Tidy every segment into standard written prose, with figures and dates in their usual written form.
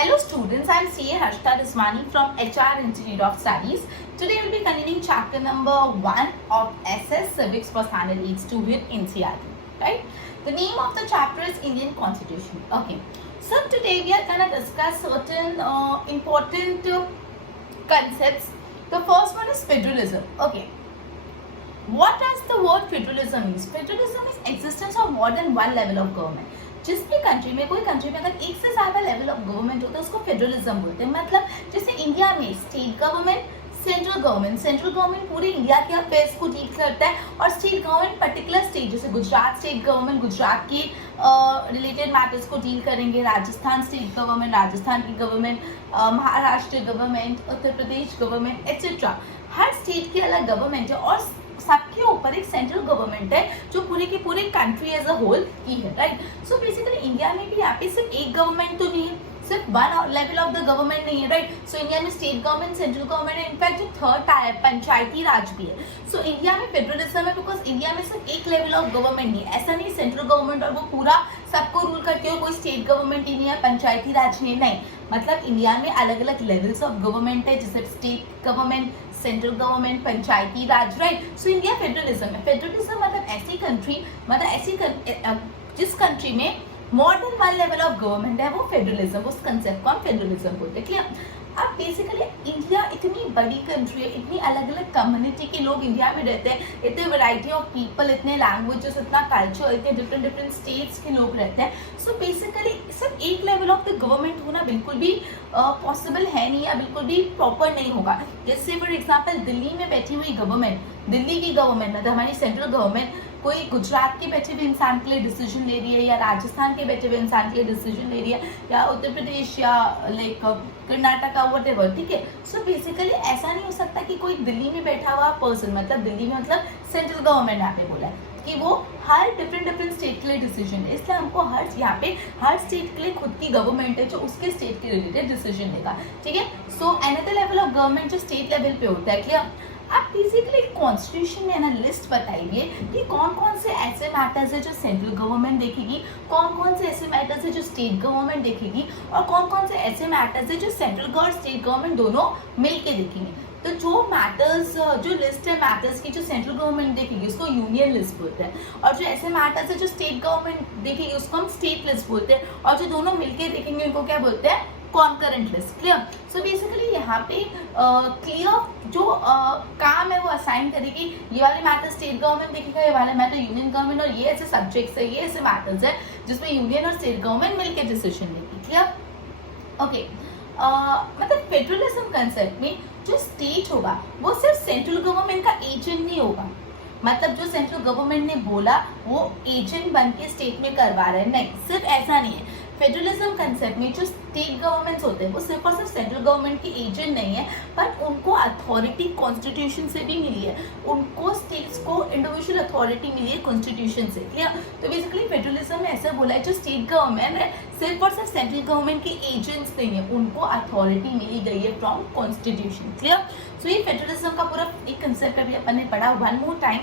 Hello students, I am CA Harshita Rismani from HR Institute of Studies. Today we will be continuing chapter number 1 of SS Civics for Standard 8 with NCERT. Right? The name of the chapter is Indian Constitution. Okay. So today we are going to discuss certain important concepts. The first one is federalism. Okay. What does the word federalism mean? Federalism is existence of more than one level of government. जिस भी country में कोई country में अगर एक से ज्यादा level of government होता है उसको फेडरलिज्म बोलते हैं. मतलब जैसे इंडिया में स्टेट गवर्नमेंट, सेंट्रल गवर्नमेंट पूरे इंडिया के अफेयर्स को डील करता है और स्टेट गवर्नमेंट पर्टिकुलर स्टेट, जैसे गुजरात स्टेट गवर्नमेंट गुजरात के रिलेटेड मैटर्स को डील करेंगे, राजस्थान स्टेट गवर्नमेंट राजस्थान की government, Maharashtra government, Uttar Pradesh government etcetera. हर स्टेट की अलग गवर्नमेंट है और सबके ऊपर एक सेंट्रल गवर्नमेंट है जो पूरे के पूरे कंट्री एज अ होल की है. राइट. सो बेसिकली इंडिया में भी यहाँ पे सिर्फ एक गवर्नमेंट तो नहीं है, सिर्फ one level of the government नहीं है. राइट. सो इंडिया में स्टेट गवर्नमेंट, सेंट्रल गवर्नमेंट है, इनफैक्ट जो थर्ड है पंचायती राज भी है. सो इंडिया में फेडरलिज्म है बिकॉज इंडिया में सिर्फ एक लेवल ऑफ गवर्नमेंट नहीं है. ऐसा नहीं सेंट्रल गवर्नमेंट और वो पूरा सबको रूल करती है, कोई स्टेट गवर्नमेंट ही नहीं है, पंचायती राज नहीं. मतलब इंडिया में अलग अलग लेवल्स ऑफ गवर्नमेंट है, जैसे state government, central government, Panchayati राज. राइट. सो इंडिया फेडरलिज्म है. फेडरलिज्म मतलब ऐसी कंट्री, मतलब ऐसी जिस कंट्री में मोर than one level of government है वो फेडरलिज्म, उस कंसेप्ट को हम फेडरलिज्म बोलते हैं. क्लियर. अब बेसिकली इंडिया इतनी बड़ी कंट्री है, इतनी अलग अलग कम्युनिटी के लोग इंडिया में रहते हैं, इतने वैरायटी ऑफ पीपल, इतने लैंग्वेजेस, इतना कल्चर, इतने डिफरेंट स्टेट्स के लोग रहते हैं. सो बेसिकली सिर्फ एक लेवल ऑफ द गवर्नमेंट होना बिल्कुल भी पॉसिबल है नहीं या बिल्कुल भी प्रॉपर नहीं होगा. जैसे फॉर एग्जाम्पल दिल्ली में बैठी हुई गवर्नमेंट, दिल्ली की गवर्नमेंट मतलब हमारी सेंट्रल गवर्नमेंट कोई गुजरात के बैठे हुए इंसान के लिए डिसीजन ले रही है या राजस्थान के बैठे हुए इंसान के लिए डिसीजन ले रही है या उत्तर प्रदेश या लाइक कर्नाटका व्हाटएवर. ठीक है. सो बेसिकली ऐसा नहीं हो सकता कि कोई दिल्ली में बैठा हुआ पर्सन, मतलब दिल्ली में मतलब सेंट्रल गवर्नमेंट यहाँ पे बोला है कि वो हर डिफरेंट स्टेट के लिए डिसीजन है. इसलिए हमको यहाँ पे हर स्टेट के लिए खुद की गवर्नमेंट है जो उसके स्टेट के रिलेटेड डिसीजन लेगा. ठीक है. So another level of government जो स्टेट लेवल पे होता है. क्लियर. आप बेसिकली कॉन्स्टिट्यूशन में ना लिस्ट बताइए कि कौन कौन से ऐसे मैटर्स है जो सेंट्रल गवर्नमेंट देखेगी, कौन कौन से ऐसे मैटर्स है जो स्टेट गवर्नमेंट देखेगी और कौन कौन से ऐसे मैटर्स है जो सेंट्रल और स्टेट गवर्नमेंट दोनों मिलके देखेंगे. तो जो मैटर्स, जो लिस्ट है मैटर्स की जो सेंट्रल गवर्नमेंट देखेगी उसको यूनियन लिस्ट बोलते हैं और जो ऐसे मैटर्स है जो स्टेट गवर्नमेंट देखेगी उसको हम स्टेट लिस्ट बोलते हैं और जो दोनों मिलके देखेंगे उनको क्या बोलते हैं, concurrent list. Clear. So basically यहाँ पे क्लियर जो काम है वो असाइन करेगी, ये वाले मैटर स्टेट गवर्नमेंट देखेगा, ये वाले मैटर यूनियन गवर्नमेंट, और ये ऐसे सब्जेक्ट्स है, ये ऐसे मैटर्स है जिसमें यूनियन और स्टेट गवर्नमेंट मिलकर डिसीजन लेगी. क्लियर. ओके. मतलब फेडरलिज्म कंसेप्ट में जो स्टेट होगा वो सिर्फ सेंट्रल गवर्नमेंट का एजेंट नहीं होगा. मतलब जो सेंट्रल गवर्नमेंट ने बोला वो एजेंट बन के स्टेट में करवा रहे हैं, नहीं, सिर्फ ऐसा नहीं है. फेडरलिज्म कंसेप्ट में जो स्टेट गवर्नमेंट्स होते हैं वो सिर्फ और सिर्फ सेंट्रल गवर्नमेंट के एजेंट नहीं है, बट उनको अथॉरिटी कॉन्स्टिट्यूशन से भी मिली है, उनको स्टेट्स को इंडिविजुअल अथॉरिटी मिली है कॉन्स्टिट्यूशन से. क्लियर. तो बेसिकली फेडरलिज्म में ऐसा बोला है जो स्टेट गवर्नमेंट है सिर्फ और सिर्फ सेंट्रल गवर्नमेंट के एजेंट्स नहीं है, उनको अथॉरिटी मिली गई है फ्रॉम कॉन्स्टिट्यूशन. क्लियर. सो ये फेडरलिज्म का पूरा एक कंसेप्ट अभी अपन ने पढ़ा. वन मोर टाइम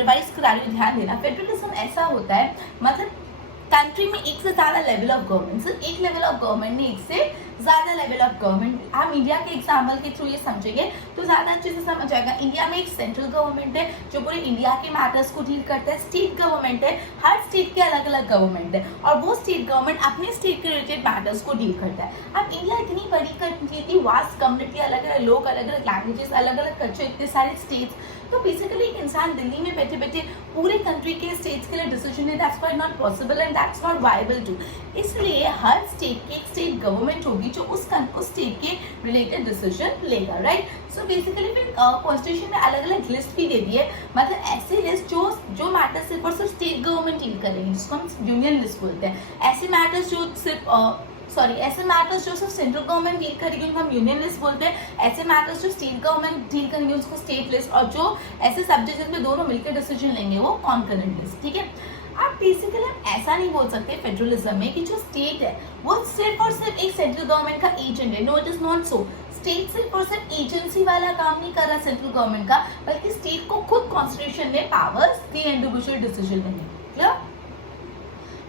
रिवाइज करा रही हूँ, ध्यान देना. फेडरलिज्म ऐसा होता है मतलब कंट्री में एक से ज्यादा लेवल ऑफ गवर्नमेंट, सिर्फ एक लेवल ऑफ गवर्नमेंट नहीं, एक से ज्यादा लेवल ऑफ गवर्नमेंट. आप इंडिया के एग्जाम्पल के थ्रू ये समझेंगे तो ज्यादा अच्छे से समझ आएगा. इंडिया में एक सेंट्रल गवर्नमेंट है जो पूरे इंडिया के मैटर्स को डील करता है, स्टेट गवर्नमेंट है, हर स्टेट के अलग अलग गवर्नमेंट है और वो स्टेट गवर्नमेंट अपने स्टेट के रिलेटेड मैटर्स को डील करता है. अब इंडिया इतनी बड़ी कंट्री, इतनी वास्ट कम्युनिटी, अलग अलग लोग, अलग अलग लैंग्वेजेस, अलग अलग कल्चर, इतने सारे स्टेट्स. तो बेसिकली एक इंसान दिल्ली में बैठे बैठे पूरे कंट्री के स्टेट्स के लिए डिसीजन ले, that's quite not possible and that's not viable too. इसलिए हर स्टेट की एक स्टेट गवर्नमेंट होगी जो उस स्टेट के रिलेटेड डिसीजन लेगा. राइट. सो बेसिकली फिर कॉन्स्टिट्यूशन में अलग अलग लिस्ट भी दे दी है, मतलब ऐसे लिस्ट जो मैटर सिर्फ और सिर्फ स्टेट गवर्नमेंट डील करेंगे जिसको हम यूनियन लिस्ट बोलते हैं. ऐसे मैटर्स जो सिर्फ ऐसे मैटर्स जो सिर्फ सेंट्रल गवर्नमेंट डील करेगी उनको हम यूनियन लिस्ट बोलते हैं. ऐसे मैटर्स जो स्टेट गवर्नमेंट डील करेंगे उसको स्टेट लिस्ट, और जो ऐसे सब्जेक्ट जिसमें दोनों मिलकर डिसीजन लेंगे वो कॉन्करेंट लिस्ट. ठीक है. आप बेसिकली हम ऐसा नहीं बोल सकते फेडरलिज्म में कि जो स्टेट है वो सिर्फ और सिर्फ एक सेंट्रल गवर्नमेंट का एजेंट है. No, it is not so. State सिर्फ और सिर्फ एजेंसी वाला काम नहीं कर रहा सेंट्रल गवर्नमेंट का, बल्कि स्टेट को खुद कॉन्स्टिट्यूशन ने पावर्स दी इंडिविजुअल डिसीजन लेने. Clear.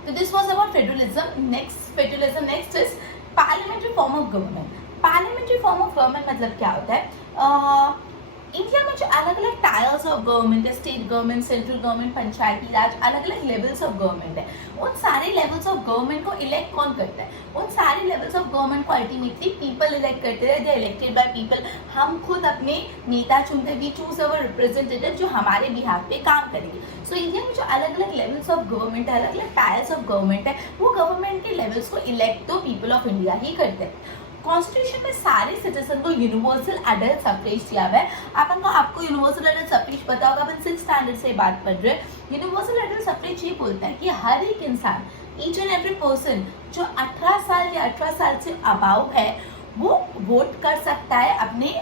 So this was about federalism. Next, federalism. Next is parliamentary form of government, parliamentary form of government मतलब क्या होता है? इंडिया में जो अलग अलग टायर्स ऑफ गवर्नमेंट है, state government, central government, Panchayati राज, अलग अलग लेवल्स ऑफ गवर्नमेंट है, उन सारे लेवल्स ऑफ गवर्नमेंट को इलेक्ट कौन करता है? उन सारे लेवल्स ऑफ गवर्नमेंट को अल्टीमेटली पीपल इलेक्ट करते हैं, दे इलेक्टेड बाय पीपल। हम खुद अपने नेता चुनते, वी चूज अवर रिप्रेजेंटेटिव जो हमारे बिहाफ पे काम करेंगे। सो इंडिया में जो अलग अलग लेवल्स ऑफ गवर्नमेंट है, अलग अलग टायर्स ऑफ गवर्नमेंट है, वो गवर्नमेंट के लेवल्स को इलेक्ट तो पीपल ऑफ इंडिया ही करते हैं। कॉन्स्टिट्यूशन में सारे सिटीजन को यूनिवर्सल अडल्ट सफरेज दिया हुआ है। आपको यूनिवर्सल अडल्ट सफरेज पता होगा, अपन 6th स्टैंडर्ड से बात कर रहे हैं। यूनिवर्सल अडल्ट सफरेज ये बोलता है कि हर एक इंसान, ईच एंड एवरी पर्सन जो 18 साल या 18 साल से अबाव है, वो वोट कर सकता है अपने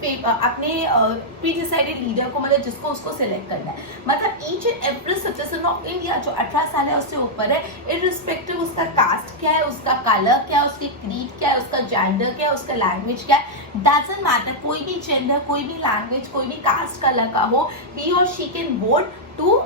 प्री डिसाइडेड लीडर को, मतलब जिसको उसको सिलेक्ट करना है। मतलब each and every citizen of India जो 18 साल है उससे ऊपर है, इररिस्पेक्टिव उसका कास्ट क्या है, उसका कलर क्या है, उसकी क्रीड क्या है, उसका जेंडर क्या है, उसका लैंग्वेज क्या है, डजंट मैटर। कोई भी जेंडर, कोई भी लैंग्वेज, कोई भी कास्ट का लगा हो, ही और she can vote to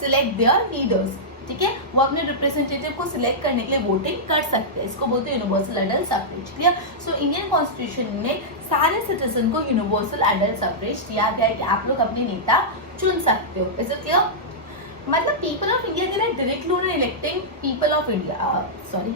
select their leaders. ठीक है, वो अपने रिप्रेजेंटेटिव को सिलेक्ट करने के लिए वोटिंग कर सकते हैं। इसको बोलते हैं universal adult suffrage. Clear? So Indian constitution में सारे सिटीजन को यूनिवर्सल अडल्ट सफरेज दिया गया है कि आप लोग अपने नेता चुन सकते हो। Is it clear? मतलब पीपल ऑफ इंडिया के लिए direct rule electing people of India, sorry,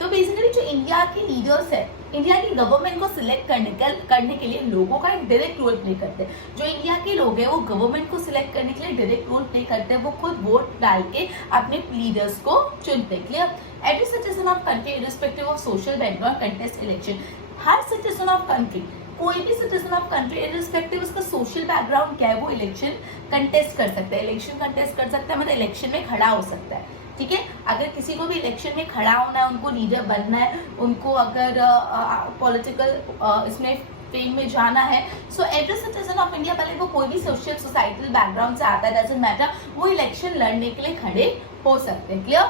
तो बेसिकली जो इंडिया के लीडर्स है, इंडिया की गवर्नमेंट को सिलेक्ट करने के लिए लोगों का एक डायरेक्ट रोल प्ले करते हैं। जो इंडिया के लोग हैं वो गवर्नमेंट को सिलेक्ट करने के लिए डायरेक्ट रोल प्ले करते हैं, वो खुद वोट डाल के अपने लीडर्स को चुनते हैं। Clear? Every citizen of country irrespective of social background contest election. Her citizen of country, कोई भी सिटीजन ऑफ कंट्री इररिस्पेक्टिव उसका सोशल बैकग्राउंड क्या है, वो इलेक्शन कंटेस्ट कर सकता है। इलेक्शन कंटेस्ट कर सकता है मतलब इलेक्शन में खड़ा हो सकता है। ठीक है, अगर किसी को भी इलेक्शन में खड़ा होना है, उनको लीडर बनना है, उनको अगर पॉलिटिकल इसमें फेम में जाना है, so every citizen of India, पहले वो कोई भी सोशल सोसाइटल बैकग्राउंड से आता है, डजंट मैटर, वो इलेक्शन लड़ने के लिए खड़े हो सकते हैं। क्लियर?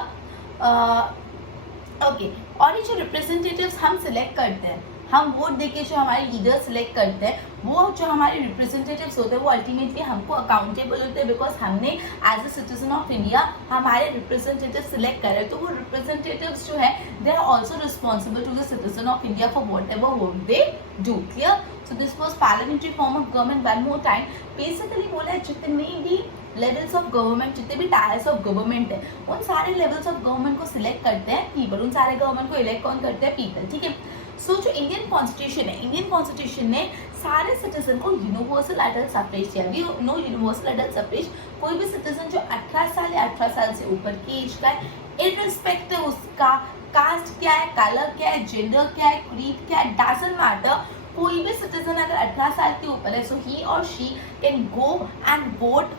ओके, और ये जो रिप्रेजेंटेटिव्स हम सिलेक्ट करते हैं, हम वोट देके जो हमारे लीडर सिलेक्ट करते हैं, वो जो हमारे रिप्रेजेंटेटिव्स होते हैं वो अल्टीमेटली हमको अकाउंटेबल होते हैं, बिकॉज हमने as a citizen of India हमारे रिप्रेजेंटेटिव सिलेक्ट करे। तो वो रिप्रेजेंटेटिव्स जो है they are also responsible to the citizen of India for whatever vote they do. Clear? So this was parliamentary form of government. One more time, basically बोला है जितने भी लेवल्स ऑफ गवर्नमेंट, जितने भी tyres of government है, उन सारे levels of government को सिलेक्ट करते हैं पीपल। उन सारे गवर्नमेंट को इलेक्ट कौन करते हैं? पीपल। ठीक है, सो जो इंडियन कॉन्स्टिट्यूशन है, इंडियन कॉन्स्टिट्यूशन ने सारे सिटीजन को यूनिवर्सल अडल्ट सफरेज दिया। We know universal adult suffrage, कोई भी सिटीजन जो 18 साल या 18 साल से ऊपर की एज का है, इररिस्पेक्टिव उसका कास्ट क्या है, कलर क्या है, जेंडर क्या है, क्रीड क्या है, डजंट मैटर, कोई भी सिटीजन अगर 18 साल के ऊपर है, सो ही और she can go and vote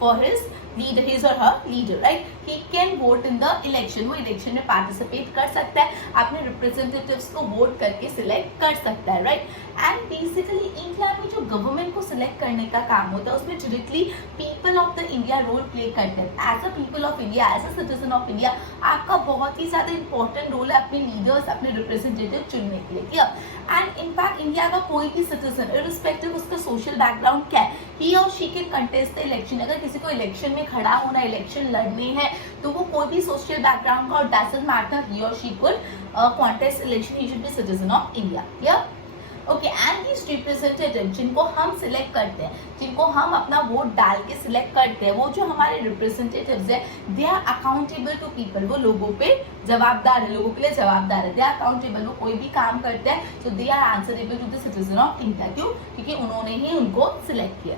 for his leader, his और her leader, right? He can vote in the election, वो इलेक्शन में पार्टिसिपेट कर सकता है, अपने रिप्रेजेंटेटिव्स को वोट करके सिलेक्ट कर सकता है, राइट? एंड बेसिकली इंडिया में जो गवर्नमेंट को सिलेक्ट करने का काम होता है उसमें directly people of the India role play करते हैं। As a people of India, as a citizen of India, आपका बहुत ही ज्यादा इंपॉर्टेंट रोल है अपने लीडर्स, अपने रिप्रेजेंटेटिव चुनने के लिए। क्लियर? एंड इनफैक्ट इंडिया का कोई भी सिटीजन इररिस्पेक्टिव उसका सोशल बैकग्राउंड क्या है, ही और she can contest the election. अगर किसी को इलेक्शन में खड़ा होना, इलेक्शन लड़ने हैं, तो वो कोई भी सोशल बैकग्राउंड का, और डजंट मैटर, ही और she could contest election, he should be citizen of India. या ओके, एंड दिस रिप्रेजेंटेटिव जिनको हम सिलेक्ट करते हैं, जिनको हम अपना वोट डाल के सिलेक्ट करते हैं, वो जो हमारे रिप्रेजेंटेटिव्स है, they are accountable to people, वो लोगों पे जवाबदार है, लोगों के लिए जवाबदार है, दे आर अकाउंटेबल, वो कोई भी काम करते हैं, so they are answerable to the citizen of India. क्यों? क्योंकि उन्होंने ही उनको सिलेक्ट किया।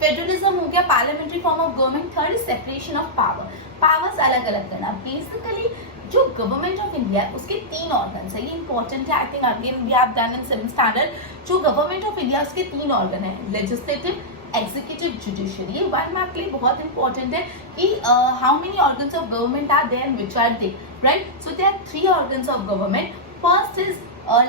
फेडरलिज्म हो गया, parliamentary form of government. Third, separation of power, powers अलग अलग करना। बेसिकली जो गवर्नमेंट ऑफ इंडिया है उसके 3 ऑर्गन्स है, ये इंपॉर्टेंट है, I think again we have done in 7th standard. जो गवर्नमेंट ऑफ इंडिया उसके 3 ऑर्गन है, लेजिस्लेटिव, एग्जीक्यूटिव, जुडिशियरी। ये 1 मार्क के लिए बहुत इंपॉर्टेंट है कि how many organs of government are there, which are they, right? So there are 3 organs of government. First is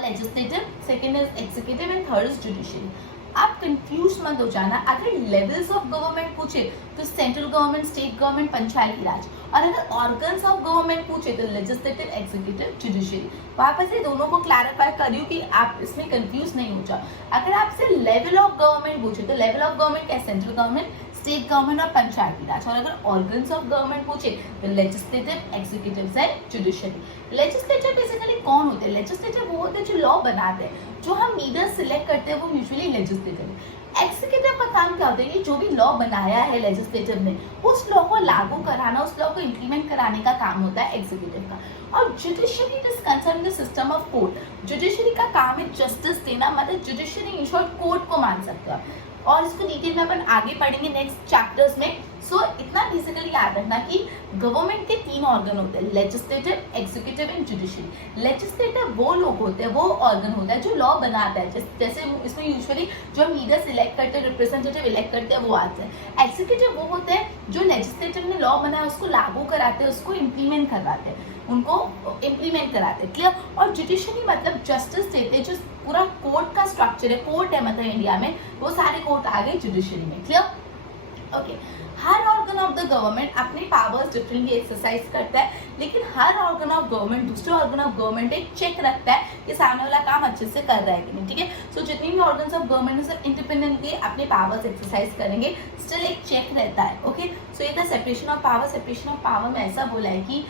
legislative, second is executive and third is judiciary. आप confuse मत हो जाना, अगर लेवल्स ऑफ गवर्नमेंट पूछे तो central government, state government, Panchayati Raj, और अगर organs of government पूछे तो लेजिस्लेटिव, एग्जीक्यूटिव, जुडिशियरी। वापस ये दोनों को क्लैरिफाई करियो कि आप इसमें कंफ्यूज नहीं हो जाओ। अगर आपसे लेवल ऑफ गवर्नमेंट पूछे तो लेवल ऑफ गवर्नमेंट क्या है? सेंट्रल गवर्नमेंट, स्टेट गवर्नमेंट और पंचायती राज। और अगर ऑर्गन्स ऑफ गवर्नमेंट पूछे तो legislative, executive and judiciary. Legislative basically कौन होते हैं? लेजिस्लेटिव वो होते हैं जो लॉ बनाते हैं, जो हम लीडर सिलेक्ट करते हैं वो यूजुअली लेजिस्लेटिव। एग्जीक्यूटिव का काम क्या होता है कि जो भी लॉ बनाया है लेजिस्लेटिव ने, उस लॉ को लागू कराना, उस लॉ को इम्प्लीमेंट कराने का काम होता है एग्जीक्यूटिव का। और judiciary is concern the system of court. Judiciary का काम है जस्टिस देना, मतलब जुडिशरी इन शॉर्ट कोर्ट को मान सकते हो आप। और इसको डिटेल में अपन आगे पढ़ेंगे नेक्स्ट चैप्टर्स में। सो इतना बेसिकली याद रखना कि गवर्नमेंट के 3 ऑर्गन होते हैं, legislative, executive and judiciary. Legislative वो लोग होते हैं, वो ऑर्गन होता है जो लॉ बनाता है, जैसे इसमें यूजुअली जो हम लीडर सिलेक्ट करते हैं, रिप्रेजेंटेटिव इलेक्ट करते हैं, वो आते हैं। एग्जीक्यूटिव वो होते हैं जो लेजिस्लेटिव ने लॉ बनाया उसको लागू कराते हैं, उसको इम्प्लीमेंट करवाते हैं, उनको इम्प्लीमेंट कराते हैं, क्लियर। और जुडिशरी मतलब जस्टिस देते हैं, जो पूरा कोर्ट का स्ट्रक्चर है, कोर्ट है मतलब इंडिया में, वो सारे कोर्ट आ गए जुडिशरी में, clear. Okay, her organ of the government अपने पावर्स डिफरेंटली एक्सरसाइज करता है, लेकिन हर ऑर्गन ऑफ गवर्नमेंट दूसरे ऑर्गन ऑफ गवर्नमेंट एक चेक रखता है कि सामने वाला काम अच्छे से कर रहा है कि नहीं, ठीक है। सो जितने भी ऑर्गन्स ऑफ गवर्नमेंट है सब इंडिपेंडेंटली अपने पावर्स एक्सरसाइज करेंगे, स्टिल एक चेक रहता है, ओके। सो ये था separation of power. Separation of power में ऐसा बोला है कि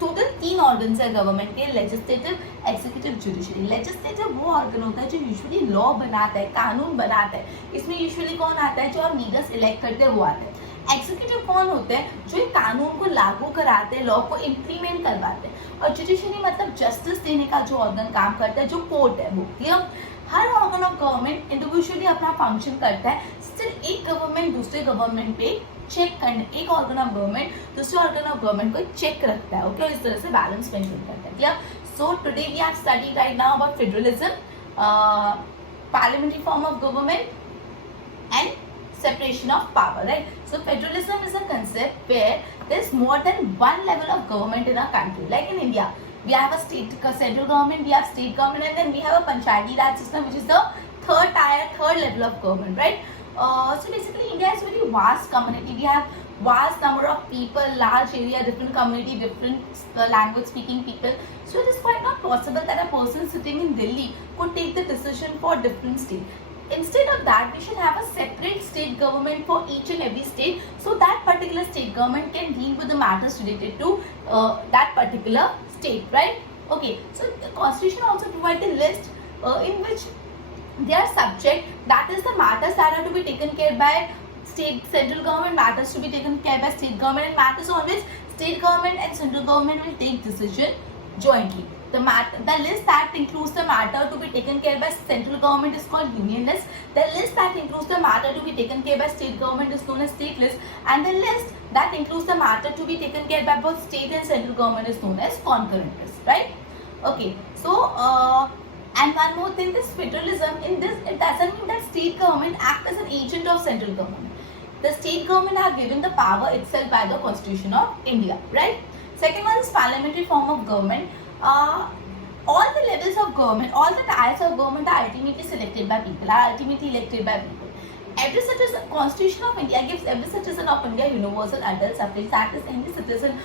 टोटल 3 ऑर्गन्स है गवर्नमेंट के, लेजिस्लेटिव, एग्जीक्यूटिव, जुडिशरी। लेजिस्लेटिव वो ऑर्गन होता है जो यूजुअली लॉ बनाता है, कानून बनाता है। इसमें यूजुअली कौन आता है? जो हम लीडर्स इलेक्ट करते हैं वो आते हैं। एग्जीक्यूटिव कौन होते हैं? जो कानून को लागू कराते हैं, लॉ को इम्प्लीमेंट करवाते हैं। और जुडिशरी मतलब जस्टिस देने का जो ऑर्गन काम करता है, जो कोर्ट है वो, clear. Her organ of government individually अपना फंक्शन करता है, स्टिल एक गवर्नमेंट दूसरे गवर्नमेंट पे चेक करने, एक ऑर्गन ऑफ गवर्नमेंट दूसरे ऑर्गन ऑफ गवर्नमेंट को चेक रखता है, ओके, और इस तरह से बैलेंस मेंटेन करता है, clear. So today we have studied right now about federalism, parliamentary form of government and separation of power, right? So federalism is a concept where there's more than one level of government in a country. Like in India, we have a state, central government, we have state government, and then we have a panchayati raj system, which is the third tier, third level of government, right? So basically India is a very vast community. We have vast number of people, large area, different community, different language speaking people. So it is quite not possible that a person sitting in Delhi could take the decision for different state. Instead of that, we should have a separate state government for each and every state, so that particular state government can deal with the matters related to that particular state, right? Okay, so the constitution also provides a list in which they are subject, that is the matters that are to be taken care by state, central government, matters to be taken care by state government, and matters on which state government and central government will take decision jointly. The list that includes the matter to be taken care by central government is called union list. The list that includes the matter to be taken care by state government is known as state list, and the list that includes the matter to be taken care by both state and central government is known as concurrent list, right? Okay, so and one more thing, this federalism, in this it doesn't mean that state government act as an agent of central government. The state government are given the power itself by the Constitution of India, right? Second one is parliamentary form of government. All the levels of government, all the tiers of government are ultimately selected by people, are ultimately elected by people. Every citizen, Constitution of India gives every citizen of India universal adult suffrage. That is, any citizen,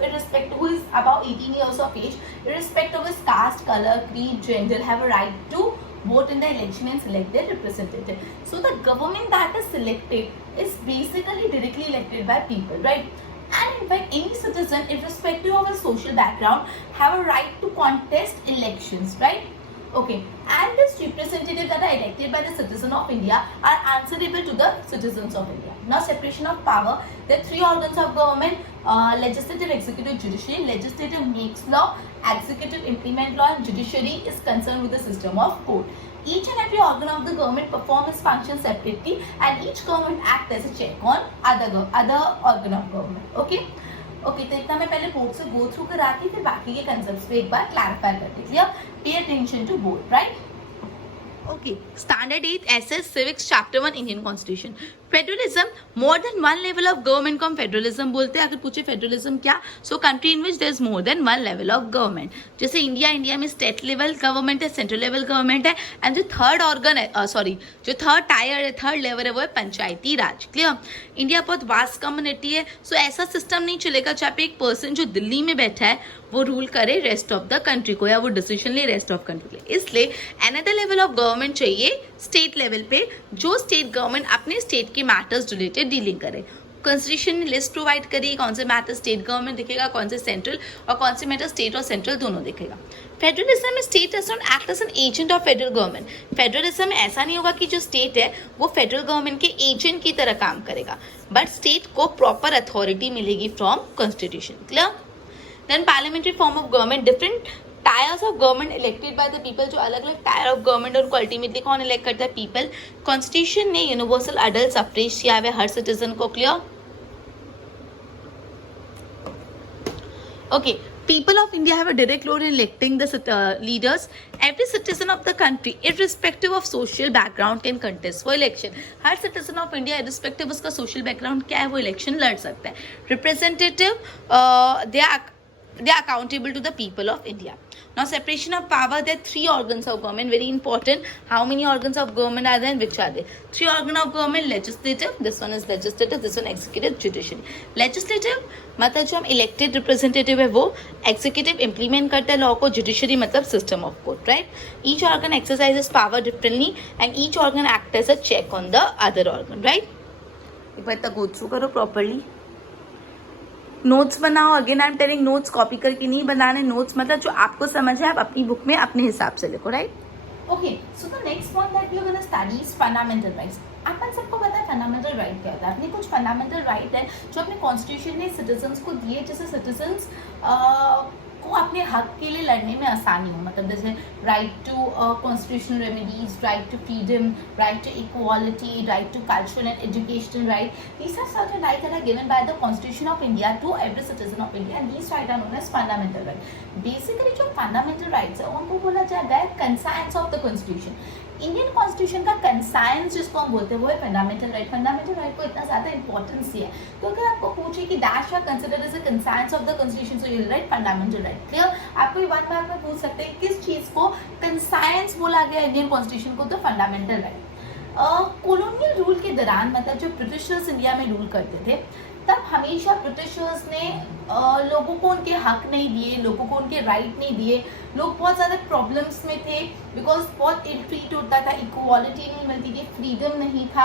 irrespective who is above 18 years of age, irrespective of his caste, color, creed, gender, have a right to vote in the election and select their representative. So the government that is selected is basically directly elected by people, right? And in fact, any citizen, irrespective of his social background, have a right to contest elections, right? Okay, and these representatives that are elected by the citizen of India are answerable to the citizens of India. Now, separation of power. There are 3 organs of government: legislative, executive, judiciary. Legislative makes law, executive implement law, and judiciary is concerned with the system of court. Each and every organ of the government perform its function separately, and each government act as a check on other organ of government. Okay. Okay, तो इतना मैं पहले board से go through करा के फिर बाकी के कंसेप्ट्स पे एक बार क्लैरिफाई करते हैं, clear? Pay attention to board, right? Okay, standard 8 SS civics chapter 1 Indian constitution. Federalism, more than one level of government को हम फेडरलिज्म बोलते हैं। अगर पूछे फेडरलिज्म क्या, so country in which there is more than one level of government. जैसे India में state level government है, सेंट्रल लेवल गवर्नमेंट है, एंड जो थर्ड ऑर्गन है, जो थर्ड टायर है, थर्ड लेवल है, वो है पंचायती राज, क्लियर? इंडिया बहुत वास्ट कम्युनिटी है, सो ऐसा सिस्टम नहीं चलेगा जहाँ पे एक पर्सन जो दिल्ली में बैठा है वो रूल करे रेस्ट ऑफ द कंट्री को, या वो डिसीजन ले रेस्ट ऑफ कंट्री ले। इसलिए अनदर लेवल ऑफ गवर्नमेंट चाहिए स्टेट लेवल पे, जो स्टेट गवर्नमेंट अपने स्टेट के मैटर्स रिलेटेड डीलिंग करे। कॉन्स्टिट्यूशन ने लिस्ट प्रोवाइड करी कौन से मैटर स्टेट गवर्नमेंट देखेगा, कौन से सेंट्रल, और कौन से मैटर स्टेट और सेंट्रल दोनों देखेगा। फेडरलिज्म में state does not act as an agent of federal government. फेडरलिज्म में ऐसा नहीं होगा कि जो स्टेट है वो फेडरल गवर्नमेंट के एजेंट की तरह काम करेगा, बट स्टेट को प्रॉपर अथॉरिटी मिलेगी from constitution. Clear? Then parliamentary form of government, different tiers of government elected by the people, जो अलग अलग टायर ऑफ गवर्नमेंट उनको अल्टीमेटली कौन इलेक्ट करता है? पीपल। कॉन्स्टिट्यूशन ने यूनिवर्सल अडल्ट सफ्रेज किया है हर सिटीजन को। Clear? Okay, people of India have a direct role in electing the leaders. Every citizen of the country, irrespective of social background, can contest for election. Her citizen of India, irrespective उसका social background क्या है, वो election लड़ सकता है. Representative, they are accountable to the people of India. Now, separation of power, there are 3 organs of government, very important. How many organs of government are there and which are they? 3 organs of government, legislative, this one is legislative, this one executive, judiciary. Legislative मतलब जो हम elected representative है वो, executive implement करता है law को, judiciary मतलब system of court, right? Each organ exercises power differently and each organ acts as a check on the other organ, right? एक बार तक go through करो properly. नोट्स बनाओ, again I am telling notes copy करके नहीं बनाने, notes मतलब जो आपको समझ है आप अपनी बुक में अपने हिसाब से लिखो, right? Okay, so the next point that we are gonna study is fundamental rights. अपन सबको पता है फंडामेंटल राइट क्या होता है। अपने कुछ फंडामेंटल राइट है जो अपने कॉन्स्टिट्यूशन ने सिटीजन्स को दिए, जैसे सिटीजन्स को अपने हक के लिए लड़ने में आसानी हो, मतलब जैसे right to constitutional remedies, right to freedom, right to equality, right to cultural and educational right. These are certain rights that are given by the Constitution of India to every citizen of India, and these rights are known as fundamental rights. Basically जो fundamental rights है उनको बोला जाता है conscience of the Constitution. Indian constitution का conscience जिसको हम बोलते हैं वो है फंडामेंटल राइट। फंडामेंटल राइट को इतना ज्यादा इंपॉर्टेंस है तो अगर आपको पूछे कि that shall considered as a conscience of the constitution, so you will write fundamental right. Clear? आपको 1 मार्क में पूछ सकते हैं किस चीज को कंसाइंस बोला गया इंडियन कॉन्स्टिट्यूशन को, तो फंडामेंटल राइट। कॉलोनियल रूल के दौरान, मतलब जो ब्रिटिशर्स इंडिया में रूल करते थे, तब हमेशा ब्रिटिशर्स ने लोगों को उनके हक नहीं दिए, लोगों को उनके राइट नहीं दिए। लोग बहुत ज़्यादा प्रॉब्लम्स में थे बिकॉज बहुत इल ट्रीट होता था, इक्वालिटी नहीं मिलती थी, फ्रीडम नहीं था,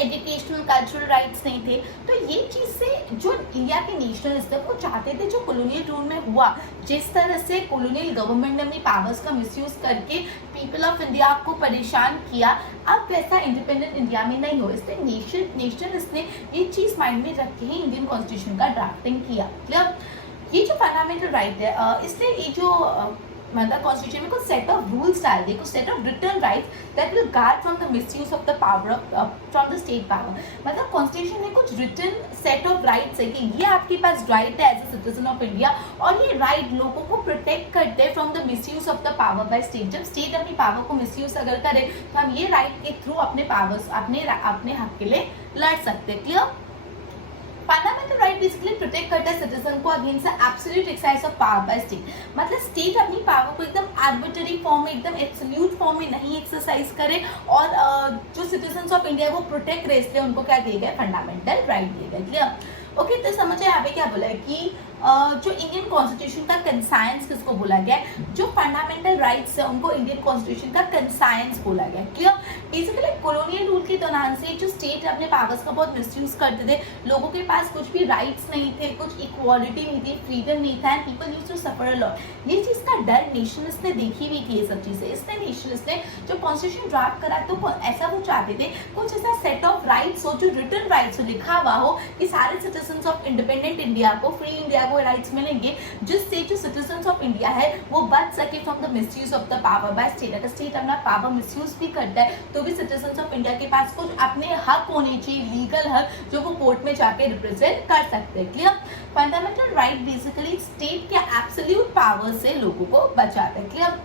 एजुकेशनल कल्चरल राइट्स नहीं थे। तो ये चीज़ से जो इंडिया के नेशनलिस्ट थे वो चाहते थे जो कॉलोनियल रूल में हुआ, जिस तरह से कॉलोनियल गवर्नमेंट ने अपनी पावर्स का मिसयूज करके पीपल ऑफ इंडिया को परेशान किया, अब वैसा इंडिपेंडेंट इंडिया में नहीं हो। इसलिए नेशनलिस्ट ने ये चीज़ माइंड में रख के ही इंडियन कॉन्स्टिट्यूशन का ड्राफ्टिंग किया। क्लियर? ये जो फंडामेंटल राइट है, इसलिए ये जो मतलब कॉन्स्टिट्यूशन में कुछ सेट ऑफ रूल्स डाल दिए, कुछ set of return rights that will guard from the misuse of the power from the state power. मतलब कॉन्स्टिट्यूशन में कुछ रिटर्न सेट ऑफ राइट्स है कि ये आपके पास राइट है as a citizen of India, और ये राइट लोगों को प्रोटेक्ट करते हैं from the misuse of the power by state. जब स्टेट अपनी पावर को मिसयूज अगर करे तो हम ये राइट के थ्रू अपने पावर्स अपने हक के लिए लड़ सकते हैं। Clear? Fundamental right basically protect करता है सिटीजन को against the absolute exercise of power by state. मतलब स्टेट अपनी पावर को एकदम आर्बिट्ररी फॉर्म में, एकदम एब्सोल्यूट फॉर्म में नहीं एक्सरसाइज करे, और जो सिटीजन्स ऑफ इंडिया है वो प्रोटेक्ट रहे, इसलिए उनको क्या दिए गए? फंडामेंटल राइट दिए गए। क्लियर? ओके, तो समझे यहाँ पे क्या बोला है कि जो इंडियन कॉन्स्टिट्यूशन का कंसाइंस किसको बोला गया है? जो फंडामेंटल राइट्स है उनको इंडियन कॉन्स्टिट्यूशन का कंसाइंस बोला गया। क्लियर? बेसिकली कॉलोनियल रूल के दौरान से जो स्टेट अपने पावर्स का बहुत मिसयूज करते थे, लोगों के पास कुछ भी राइट्स नहीं थे, कुछ इक्वालिटी नहीं थी, फ्रीडम नहीं था, and people used to suffer a lot. ये चीज का डर नेशनलिस्ट ने देखी हुई थी, ये सब चीजें, इसलिए नेशनलिस्ट ने जो कॉन्स्टिट्यूशन ड्राफ्ट करा तो ऐसा वो चाहते थे कुछ ऐसा सेट ऑफ राइट्स हो, जो रिटर्न राइट्स हो, लिखा हुआ हो कि सारे सिटीजन्स ऑफ इंडिपेंडेंट इंडिया को, फ्री इंडिया को राइट्स मिलेंगे, जिससे जो सिटीजन्स ऑफ इंडिया है वो बच सके from the misuse of the power by state. अगर स्टेट अपना पावर मिसयूज भी करता है तो भी सिटीजन्स ऑफ इंडिया के पास कुछ अपने हक होने चाहिए, लीगल हक, जो वो कोर्ट में जाके रिप्रेजेंट कर सकते हैं। Clear? Fundamental right basically state के एब्सोल्यूट पावर से लोगों को बचाता है। क्लियर?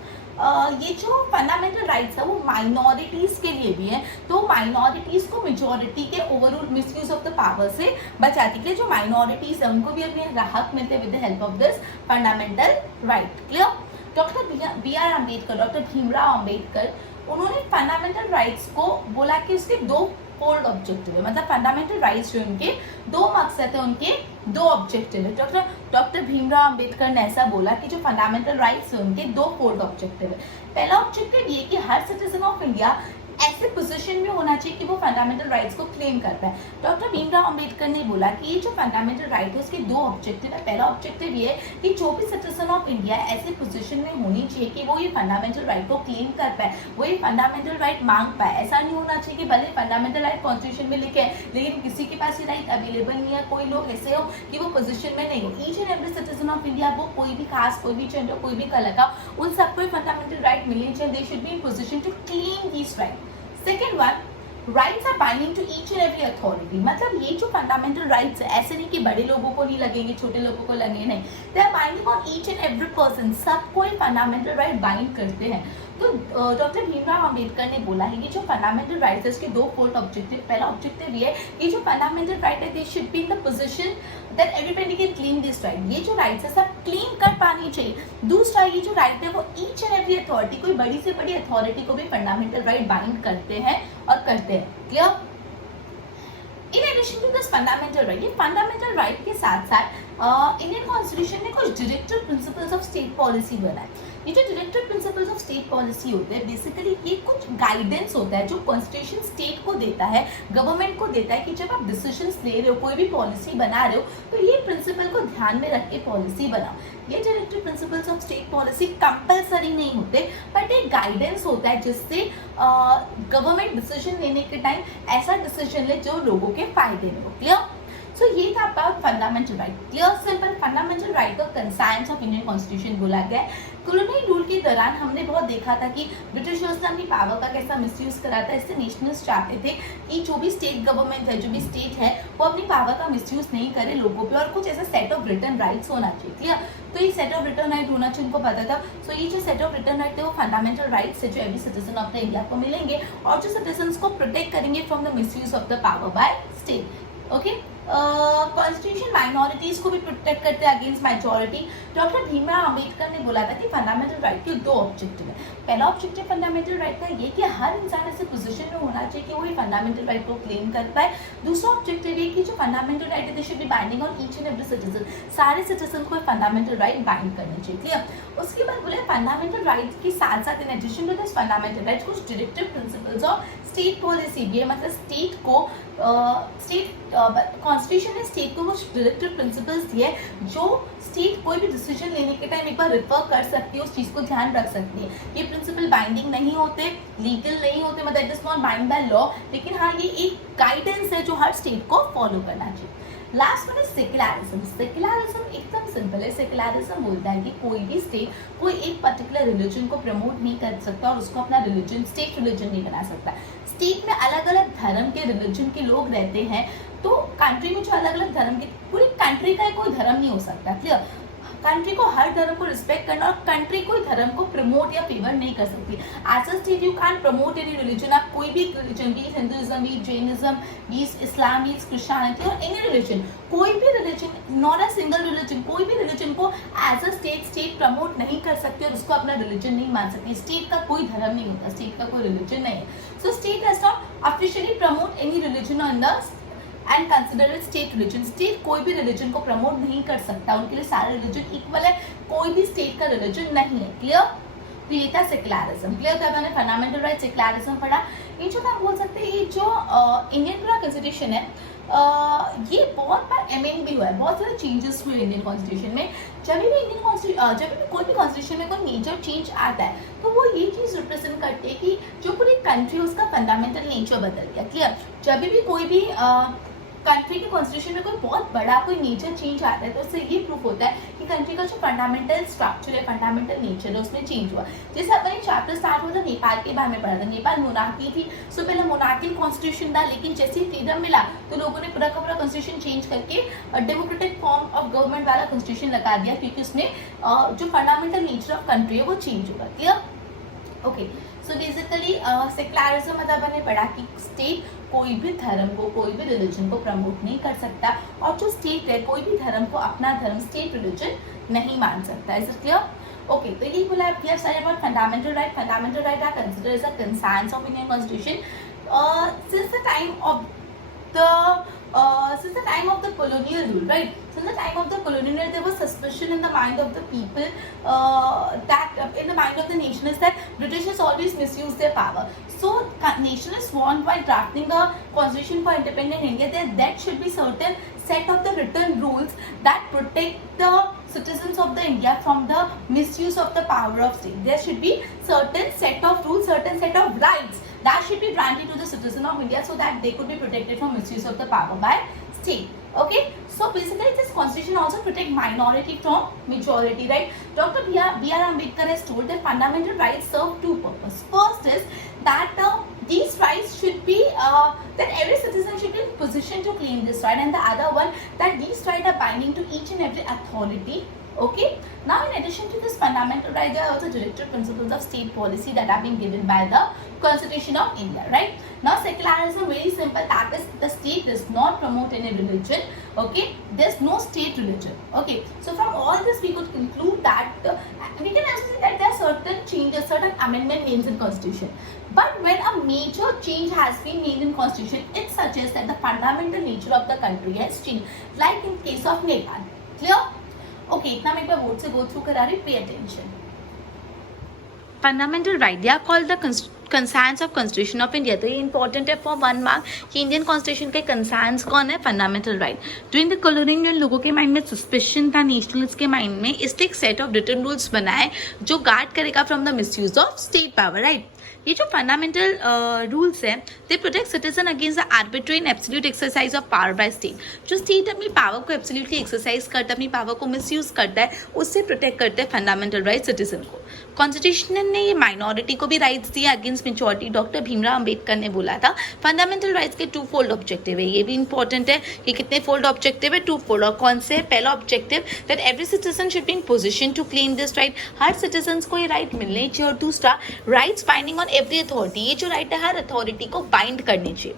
ये जो फंडामेंटल राइट्स है वो माइनॉरिटीज के लिए भी है, तो माइनॉरिटीज को मेजॉरिटी के overall misuse of the power से बचाती है। जो माइनॉरिटीज है उनको भी अपने हक मिलते हैं with the help of this fundamental right. Clear? Doctor B R Ambedkar, doctor Bhimrao Ambedkar, उन्होंने फंडामेंटल राइट्स को बोला कि उसके 2 फोल्ड ऑब्जेक्टिव है, मतलब फंडामेंटल राइट्स जो उनके 2 मकसद है उनके दो ऑब्जेक्टिव है। डॉक्टर भीमराव अंबेडकर ने ऐसा बोला कि जो फंडामेंटल राइट्स है उनके दो फोल्ड ऑब्जेक्टिव है। पहला ऑब्जेक्टिव ये कि हर सिटीजन ऑफ इंडिया ऐसे पोजीशन में होना चाहिए कि वो फंडामेंटल राइट्स को क्लेम कर पाए। डॉक्टर भीमराव अंबेडकर ने बोला कि ये जो फंडामेंटल राइट है उसके दो ऑब्जेक्टिव है। पहला ऑब्जेक्टिव ये है कि जो भी सिटीजन ऑफ इंडिया ऐसे पोजीशन में होनी चाहिए कि वो ये फंडामेंटल राइट को क्लेम कर पाए, वो ये फंडामेंटल राइट मांग पाए। ऐसा नहीं होना चाहिए कि भले फंडामेंटल राइट कॉन्स्टिट्यूशन में लिखे है लेकिन किसी के पास ये राइट अवेलेबल नहीं है, कोई लोग ऐसे हो कि वो पोजीशन में नहीं हो। Each and every citizen of India, वो कोई भी कास्ट, कोई भी जेंडर, कोई भी कलर का, उन सबको फंडामेंटल राइट मिलनी चाहिए। They should be in position to claim this right. Second one, rights are binding to each and every authority। मतलब ये जो फंडामेंटल राइट्स है ऐसे नहीं कि बड़े लोगों को नहीं लगेंगे, छोटे लोगों को लगेंगे, नहीं। They are binding on each and every person, सबको ये फंडामेंटल राइट बाइंड करते हैं। तो डॉक्टर भीमराव अंबेडकर ने बोला है कि जो फंडामेंटल राइट्स है इसके दो फोल्ड ऑब्जेक्टिव। पहला ऑब्जेक्टिव ये है कि जो फंडामेंटल राइट है दे should be in the position that everybody can claim this right. ये जो राइट्स है सब क्लेम कर पानी चाहिए। दूसरा, ये जो राइट है वो ईच एंड एवरी अथॉरिटी, कोई बड़ी से बड़ी अथॉरिटी को भी फंडामेंटल राइट बाइंड करते हैं और करते हैं। Clear? In addition to this fundamental right, ये फंडामेंटल राइट के साथ साथ इंडियन कॉन्स्टिट्यूशन ने कुछ directive principles of state policy बनाए। ये जो directive principles of state policy होते हैं बेसिकली ये कुछ गाइडेंस होता है जो कॉन्स्टिट्यूशन स्टेट को देता है, गवर्नमेंट को देता है कि जब आप डिसीजंस ले रहे हो, कोई भी पॉलिसी बना रहे हो तो ये प्रिंसिपल को ध्यान में रख के पॉलिसी बनाओ। ये directive principles of state policy compulsory नहीं होते बट एक गाइडेंस होता है जिससे गवर्नमेंट डिसीजन लेने के टाइम ऐसा डिसीजन ले जो लोगों के फायदे में हो। क्लियर? सो ये था आपका fundamental right. Clear? Simple. Fundamental right को कंसाइंस ऑफ इंडियन कॉन्स्टिट्यूशन बोला गया है। कॉलोनियल रूल के दौरान हमने बहुत देखा था कि ब्रिटिशर्स ने अपनी पावर का कैसा मिसयूज करा था। इससे नेशनलिस्ट चाहते थे कि जो भी स्टेट गवर्नमेंट है, जो भी स्टेट है, वो अपनी पावर का मिसयूज नहीं करे लोगों पे और कुछ ऐसा सेट ऑफ रिटर्न राइट्स होना चाहिए। क्लियर? तो ये सेट ऑफ रिटर्न राइट होना चाहिए, उनको पता था। सो ये जो सेट ऑफ रिटर्न राइट है वो फंडामेंटल राइट्स है जो every citizen of the India को मिलेंगे और जो सिटीजन्स को प्रोटेक्ट करेंगे from the misuse of the power by state. Okay? Constitution minorities को भी प्रोटेक्ट करते हैं against majority. Doctor Bhimrao Ambedkar ने बोला था कि फंडामेंटल राइट के दो ऑब्जेक्टिव है। पहला ऑब्जेक्टिव फंडामेंटल राइट का ये कि हर इंसान ऐसे पोजीशन में होना चाहिए कि वो फंडामेंटल राइट को क्लेम कर पाए। दूसरा ऑब्जेक्टिव ये कि जो फंडामेंटल राइट है दे should B binding on each and every citizen, सारे सिटीजन को फंडामेंटल राइट बाइंड करने चाहिए। क्लियर? उसके बाद बोले फंडामेंटल राइट के साथ साथ in addition to this fundamental right कुछ directive principles of state policy भी है। मतलब स्टेट को कॉन्स्टिट्यूशन ने स्टेट को कुछ डायरेक्टिव प्रिंसिपल्स दिए जो स्टेट कोई भी डिसीजन लेने के टाइम एक बार रिफर कर सकती है, उस चीज को ध्यान रख सकती है। ये प्रिंसिपल बाइंडिंग नहीं होते, लीगल नहीं होते, मतलब it is not bind by law, लेकिन हाँ ये एक गाइडेंस है जो हर स्टेट को फॉलो करना चाहिए। Last one is secularism. Secularism एकदम सिंपल है। सेक्युलरिज्म बोलता है कि कोई भी स्टेट कोई एक पर्टिकुलर रिलीजन को प्रमोट नहीं कर सकता और उसको अपना रिलीजन स्टेट रिलीजन नहीं बना सकता। स्टेट में अलग अलग धर्म के रिलीजन के लोग रहते हैं तो कंट्री में जो अलग अलग धर्म के, पूरी कंट्री का कोई धर्म नहीं हो सकता। क्लियर? कंट्री को हर धर्म को रिस्पेक्ट करना और कंट्री कोई धर्म को प्रमोट या फेवर नहीं कर सकती। As a state you can promote any religion. आप कोई भी religion, be Hinduism, be Jainism, be Islam, be Christianity और एनी रिलीजन, कोई भी religion, not a single religion, कोई भी रिलीजन को एज अ स्टेट प्रमोट नहीं कर सकती और उसको अपना रिलीजन नहीं मान सकती। स्टेट का कोई धर्म नहीं होता, स्टेट का कोई रिलीजन नहीं है। So state has not officially promote any religion on the end consider it state religion. State कोई भी रिलीजन को प्रमोट नहीं कर सकता, उनके लिए सारे रिलीजन इक्वल है, कोई भी स्टेट का रिलीजन नहीं है। क्लियर? तो ये था सेक्युलरिज्म। क्लियर? तो मैंने फंडामेंटल राइट, सेक्युलरिज्म पढ़ा। ये जो हम बोल सकते हैं ये जो इंडियन पूरा कॉन्स्टिट्यूशन है ये बहुत बार अमेंड भी हुआ है, बहुत सारे चेंजेस हुए इंडियन कॉन्स्टिट्यूशन में। जब भी कोई भी कॉन्स्टिट्यूशन में कोई मेजर चेंज आता है तो वो ये चीज रिप्रेजेंट करती है कि जो पूरी कंट्री उसका फंडामेंटल नेचर बदल गया। क्लियर? जब भी कोई भी कंट्री के कॉन्स्टिट्यूशन में कोई बहुत बड़ा कोई नेचर चेंज आता है तो उससे ये प्रूफ होता है कि कंट्री का जो फंडामेंटल स्ट्रक्चर है, फंडामेंटल नेचर है, उसमें चेंज हुआ। जैसे अपने चैप्टर स्टार्ट हुआ था नेपाल के बारे में पढ़ा था। नेपाल मोनार्की थी, सो पहले मोनार्कियल कॉन्स्टिट्यूशन था, लेकिन जैसे ही फ्रीडम मिला तो लोगों ने पूरा का पूरा कॉन्स्टिट्यूशन चेंज करके डेमोक्रेटिक फॉर्म ऑफ गवर्नमेंट वाला कॉन्स्टिट्यूशन लगा दिया क्योंकि उसमें जो फंडामेंटल नेचर ऑफ कंट्री है वो चेंज हुआ। Clear? Okay, so basically secularism मतलब मैंने पढ़ा कि स्टेट कोई भी धर्म को, कोई भी रिलीजन को प्रमोट नहीं कर सकता और जो स्टेट है कोई भी धर्म को अपना धर्म, स्टेट रिलीजन नहीं मान सकता। Is it clear? ओके, तो यही बोला we have studied about fundamental right. Fundamental right are considered as a conscience of Indian constitution since the time of the since the time of the colonial rule, right? Since the time of the colonial rule, there was suspicion in the mind of the people, in the mind of the nationalists, that Britishers always misuse their power. So nationalists want, while drafting the constitution for independent India, that should be certain set of the written rules that protect the citizens of the India from the misuse of the power of state. There should be certain set of rules, certain set of rights that should be granted to the citizen of India so that they could be protected from misuse of the power by state. Okay, so basically this constitution also protect minority from majority, right? Dr. B.R. Ambedkar has told that fundamental rights serve two purposes. First is that these rights should be, that every citizen should be in position to claim this right, and the other one, that these rights are binding to each and every authority. Okay, now in addition to this fundamental right, there are also directive principles of state policy that are being given by the Constitution of India, right? Now secularism, very simple, that is the state does not promote any religion. Okay, there's no state religion. Okay, so from all this we could conclude that we can also say that there are certain changes, certain amendment names in Constitution. But when a major change has been made in Constitution, it suggests that the fundamental nature of the country has changed, like in case of Nepal. Clear? Okay, इतना मैं एक बार board से go through करा रही, pay attention. Fundamental right, they are called the concerns of Constitution of India. तो ये important है for 1 mark कि Indian Constitution के concerns कौन है? Fundamental right. During the colonial लोगों के mind में suspicion था, nationalists के mind में, इसलिए एक set of written rules बनाए जो guard करेगा from the misuse of state power, right? ये जो फंडामेंटल रूल्स है, they protect citizen against the arbitrary and absolute exercise of power by state. जो स्टेट अपनी पावर को एब्सोल्यूटली एक्सरसाइज करता है, अपनी पावर को मिसयूज करता है, उससे प्रोटेक्ट करते हैं फंडामेंटल राइट सिटीजन को. कॉन्स्टिट्यूशन ने ये माइनॉरिटी को भी राइट्स दिया against majority. Doctor Bhimrao Ambedkar ने बोला था फंडामेंटल राइट्स के 2 फोल्ड ऑब्जेक्टिव है. ये भी इंपॉर्टेंट है कि कितने फोल्ड ऑब्जेक्टिव है? 2 फोल्ड. और कौन से? पहला objective that every citizen should be in position to claim this right. हर सिटीजन को ये राइट मिलने चाहिए. और दूसरा, rights binding on every authority. ये जो राइट है हर अथॉरिटी को बाइंड करनी चाहिए.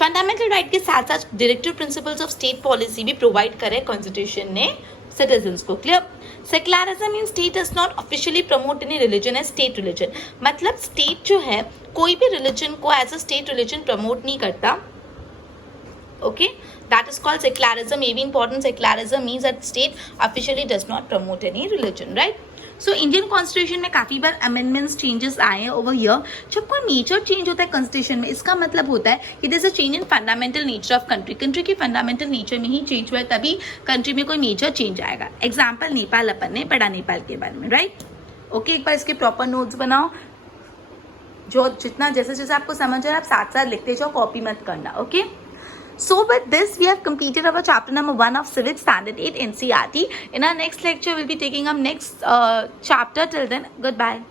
फंडामेंटल राइट के साथ साथ directive principles of state policy भी प्रोवाइड करे कॉन्स्टिट्यूशन ने सिटीजन्स को. Clear? Secularism mean state does not officially promote any religion as state religion. मतलब स्टेट जो है कोई भी रिलीजन को as a state religion promote नहीं करता. Okay, that is called secularism. ये भी important. Secularism means that state officially does not promote any religion, right? So Indian Constitution में काफ़ी बार amendments changes आए हैं over here. जब कोई major change होता है Constitution में, इसका मतलब होता है कि there is a change in fundamental nature of country. Country की fundamental nature में ही change हुआ है, तभी country में कोई major change आएगा. Example नेपाल अपन ने पढ़ा नेपाल के बारे में, right? Okay, एक बार इसके proper notes बनाओ. जो जितना जैसे जैसे आपको समझ आ रहा है आप साथ साथ लिखते जाओ, कॉपी मत करना. Okay? So with this, we have completed our chapter number 1 of Civics Standard 8 NCERT. In our next lecture, we'll be taking up next chapter. Till then, goodbye.